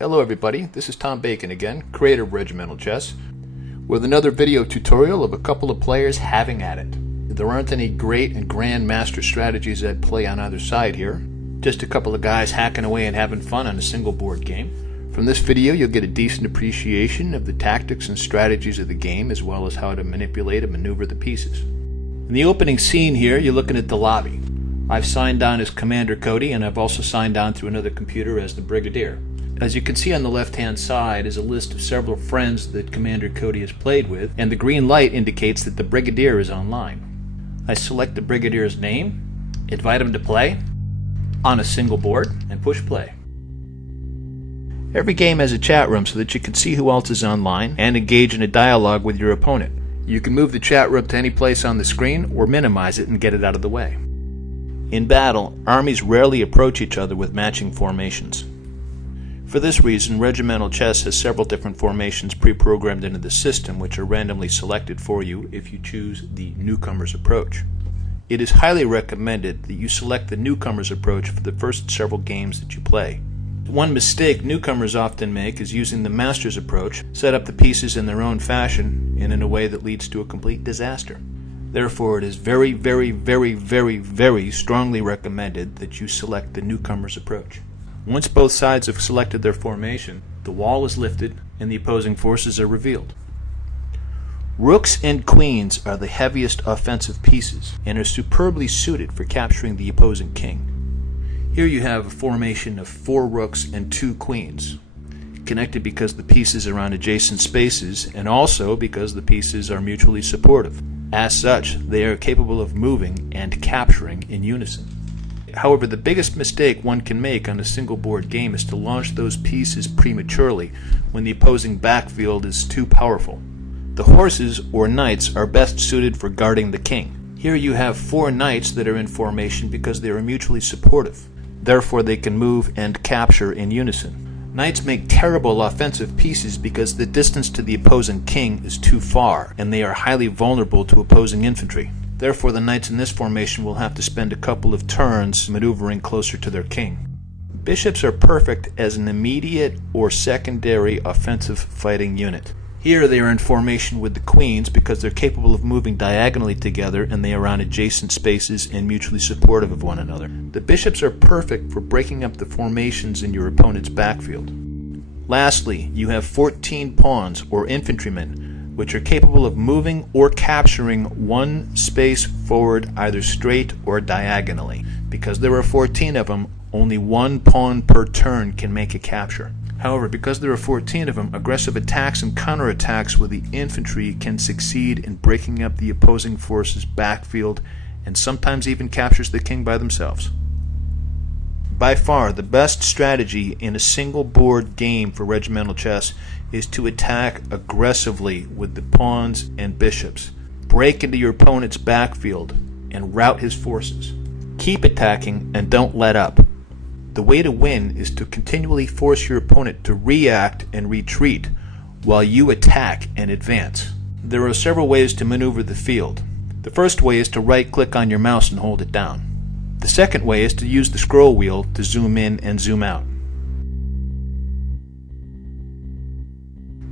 Hello everybody, this is Tom Bacon again, creator of Regimental Chess, with another video tutorial of a couple of players having at it. There aren't any great and grand master strategies at play on either side here, just a couple of guys hacking away and having fun on a single board game. From this video you'll get a decent appreciation of the tactics and strategies of the game, as well as how to manipulate and maneuver the pieces. In the opening scene here, you're looking at the lobby. I've signed on as Commander Cody, and I've also signed on through another computer as the Brigadier. As you can see on the left-hand side is a list of several friends that Commander Cody has played with, and the green light indicates that the Brigadier is online. I select the Brigadier's name, invite him to play on a single board, and push play. Every game has a chat room so that you can see who else is online and engage in a dialogue with your opponent. You can move the chat room to any place on the screen or minimize it and get it out of the way. In battle, armies rarely approach each other with matching formations. For this reason, Regimental Chess has several different formations pre-programmed into the system, which are randomly selected for you if you choose the newcomer's approach. It is highly recommended that you select the newcomer's approach for the first several games that you play. One mistake newcomers often make is using the master's approach, set up the pieces in their own fashion and in a way that leads to a complete disaster. Therefore, it is very strongly recommended that you select the newcomer's approach. Once both sides have selected their formation, the wall is lifted and the opposing forces are revealed. Rooks and queens are the heaviest offensive pieces and are superbly suited for capturing the opposing king. Here you have a formation of 4 rooks and 2 queens, connected because the pieces are on adjacent spaces and also because the pieces are mutually supportive. As such, they are capable of moving and capturing in unison. However, the biggest mistake one can make on a single board game is to launch those pieces prematurely when the opposing backfield is too powerful. The horses or knights are best suited for guarding the king. Here you have 4 knights that are in formation because they are mutually supportive. Therefore they can move and capture in unison. Knights make terrible offensive pieces because the distance to the opposing king is too far and they are highly vulnerable to opposing infantry. Therefore, the knights in this formation will have to spend a couple of turns maneuvering closer to their king. Bishops are perfect as an immediate or secondary offensive fighting unit. Here they are in formation with the queens because they're capable of moving diagonally together and they are on adjacent spaces and mutually supportive of one another. The bishops are perfect for breaking up the formations in your opponent's backfield. Lastly, you have 14 pawns or infantrymen, which are capable of moving or capturing one space forward either straight or diagonally. Because there are 14 of them, only 1 pawn per turn can make a capture. However, because there are 14 of them, aggressive attacks and counterattacks with the infantry can succeed in breaking up the opposing force's backfield and sometimes even captures the king by themselves. By far, the best strategy in a single board game for Regimental Chess is to attack aggressively with the pawns and bishops. Break into your opponent's backfield and rout his forces. Keep attacking and don't let up. The way to win is to continually force your opponent to react and retreat while you attack and advance. There are several ways to maneuver the field. The first way is to right-click on your mouse and hold it down. The second way is to use the scroll wheel to zoom in and zoom out.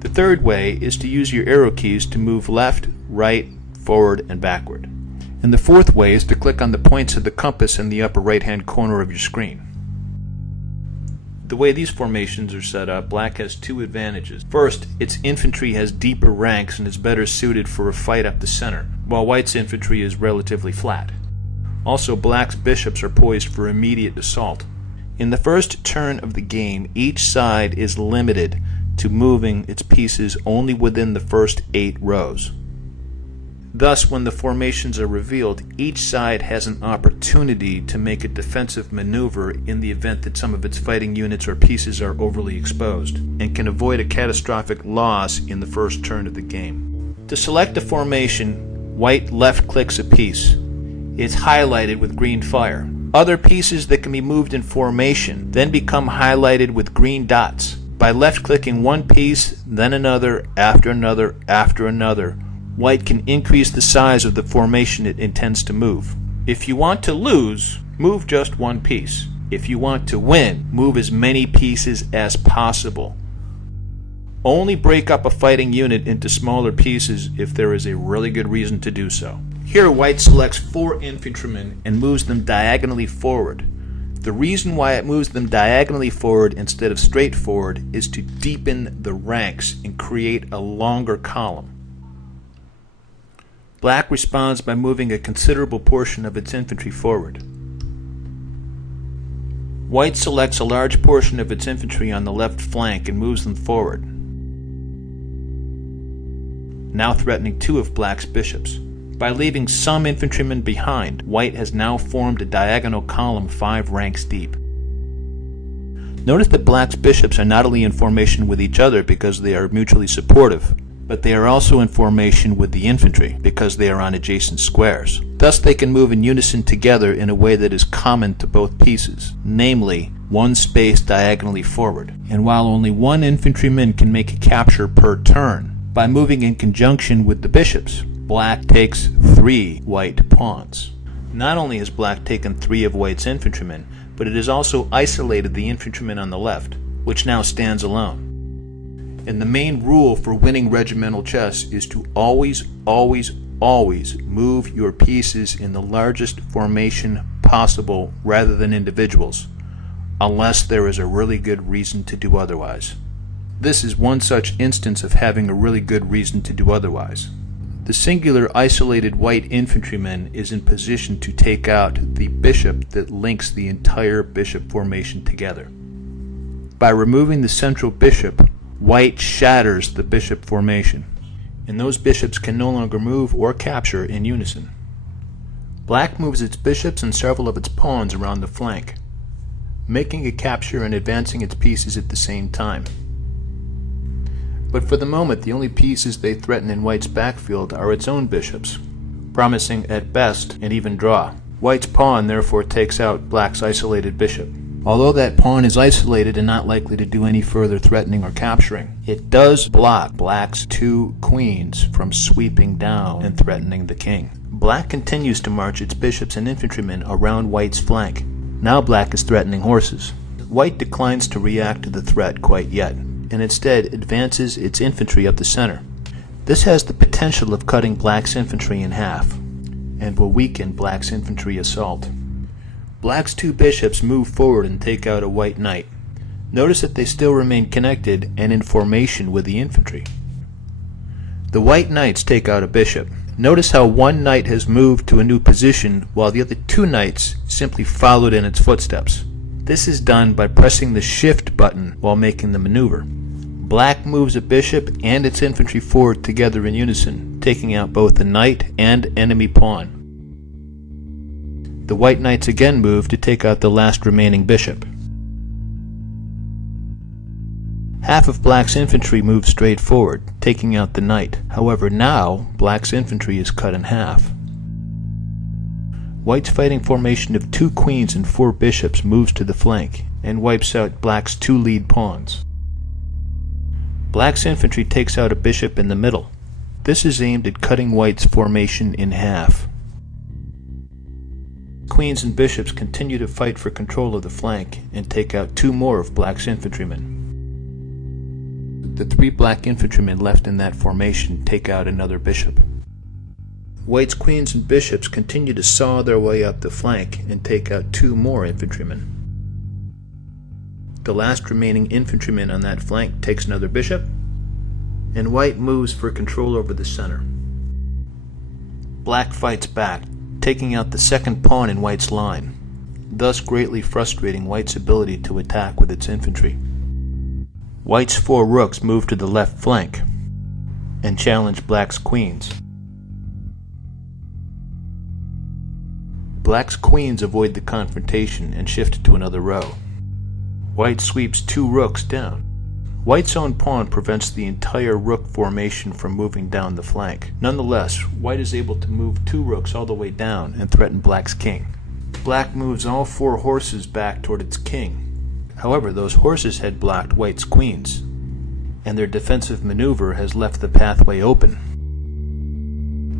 The third way is to use your arrow keys to move left, right, forward, and backward. And the fourth way is to click on the points of the compass in the upper right-hand corner of your screen. The way these formations are set up, black has 2 advantages. First, its infantry has deeper ranks and is better suited for a fight up the center, while white's infantry is relatively flat. Also, black's bishops are poised for immediate assault. In the first turn of the game, each side is limited to moving its pieces only within the first 8 rows. Thus, when the formations are revealed, each side has an opportunity to make a defensive maneuver in the event that some of its fighting units or pieces are overly exposed, and can avoid a catastrophic loss in the first turn of the game. To select a formation, white left-clicks a piece. It's highlighted with green fire. Other pieces that can be moved in formation then become highlighted with green dots. By left-clicking one piece, then another, after another, after another, white can increase the size of the formation it intends to move. If you want to lose, move just one piece. If you want to win, move as many pieces as possible. Only break up a fighting unit into smaller pieces if there is a really good reason to do so. Here, white selects 4 infantrymen and moves them diagonally forward. The reason why it moves them diagonally forward instead of straight forward is to deepen the ranks and create a longer column. Black responds by moving a considerable portion of its infantry forward. White selects a large portion of its infantry on the left flank and moves them forward, now threatening 2 of Black's bishops. By leaving some infantrymen behind, White has now formed a diagonal column 5 ranks deep. Notice that Black's bishops are not only in formation with each other because they are mutually supportive, but they are also in formation with the infantry because they are on adjacent squares. Thus they can move in unison together in a way that is common to both pieces, namely, 1 space diagonally forward. And while only 1 infantryman can make a capture per turn, by moving in conjunction with the bishops, Black takes 3 white pawns. Not only has Black taken 3 of White's infantrymen, but it has also isolated the infantryman on the left, which now stands alone. And the main rule for winning regimental chess is to always move your pieces in the largest formation possible rather than individuals, unless there is a really good reason to do otherwise. This is one such instance of having a really good reason to do otherwise. The singular isolated white infantryman is in position to take out the bishop that links the entire bishop formation together. By removing the central bishop, White shatters the bishop formation, and those bishops can no longer move or capture in unison. Black moves its bishops and several of its pawns around the flank, making a capture and advancing its pieces at the same time. But for the moment, the only pieces they threaten in White's backfield are its own bishops, promising at best an even draw. White's pawn therefore takes out Black's isolated bishop. Although that pawn is isolated and not likely to do any further threatening or capturing, it does block Black's 2 queens from sweeping down and threatening the king. Black continues to march its bishops and infantrymen around White's flank. Now Black is threatening horses. White declines to react to the threat quite yet, and instead advances its infantry up the center. This has the potential of cutting Black's infantry in half, and will weaken Black's infantry assault. Black's 2 bishops move forward and take out a white knight. Notice that they still remain connected and in formation with the infantry. The white knights take out a bishop. Notice how 1 knight has moved to a new position while the other 2 knights simply followed in its footsteps. This is done by pressing the shift button while making the maneuver. Black moves a bishop and its infantry forward together in unison, taking out both the knight and enemy pawn. The white knights again move to take out the last remaining bishop. Half of Black's infantry moves straight forward, taking out the knight. However, now Black's infantry is cut in half. White's fighting formation of 2 queens and 4 bishops moves to the flank and wipes out Black's 2 lead pawns. Black's infantry takes out a bishop in the middle. This is aimed at cutting White's formation in half. Queens and bishops continue to fight for control of the flank and take out 2 more of Black's infantrymen. The 3 Black infantrymen left in that formation take out another bishop. White's queens and bishops continue to saw their way up the flank and take out 2 more infantrymen. The last remaining infantryman on that flank takes another bishop, and White moves for control over the center. Black fights back, taking out the second pawn in White's line, thus greatly frustrating White's ability to attack with its infantry. White's 4 rooks move to the left flank and challenge Black's queens. Black's queens avoid the confrontation and shift to another row. White sweeps 2 rooks down. White's own pawn prevents the entire rook formation from moving down the flank. Nonetheless, White is able to move 2 rooks all the way down and threaten Black's king. Black moves all 4 horses back toward its king. However, those horses had blocked White's queens, and their defensive maneuver has left the pathway open.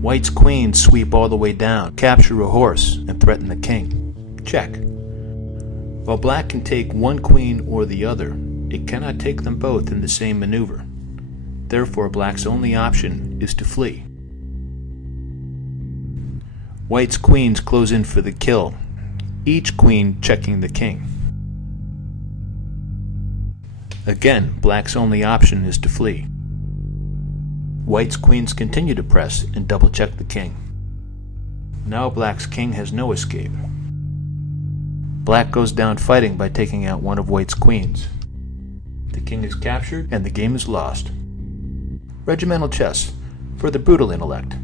White's queens sweep all the way down, capture a horse, and threaten the king. Check. While black can take one queen or the other, it cannot take them both in the same maneuver. Therefore, black's only option is to flee. White's queens close in for the kill, each queen checking the king. Again, black's only option is to flee. White's queens continue to press and double-check the king. Now black's king has no escape. Black goes down fighting by taking out one of White's queens. The king is captured and the game is lost. Regimental chess for the brutal intellect.